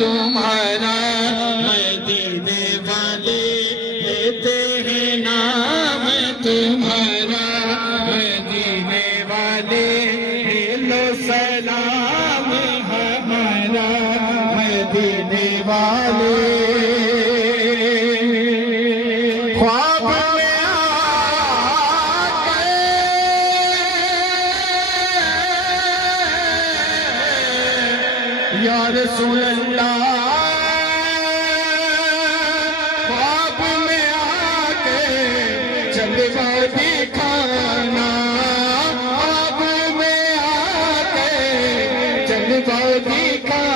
तुम्हारा, मदीने वाले लेते हैं नाम तुम्हारा, मदीने वाले लो सलाम हमारा, मदीने वाले ख्वाब में आके या रसूल अल्लाह, ख्वाब में आके जलवा दिखाना, ख्वाब में आके जलवा दिखाना।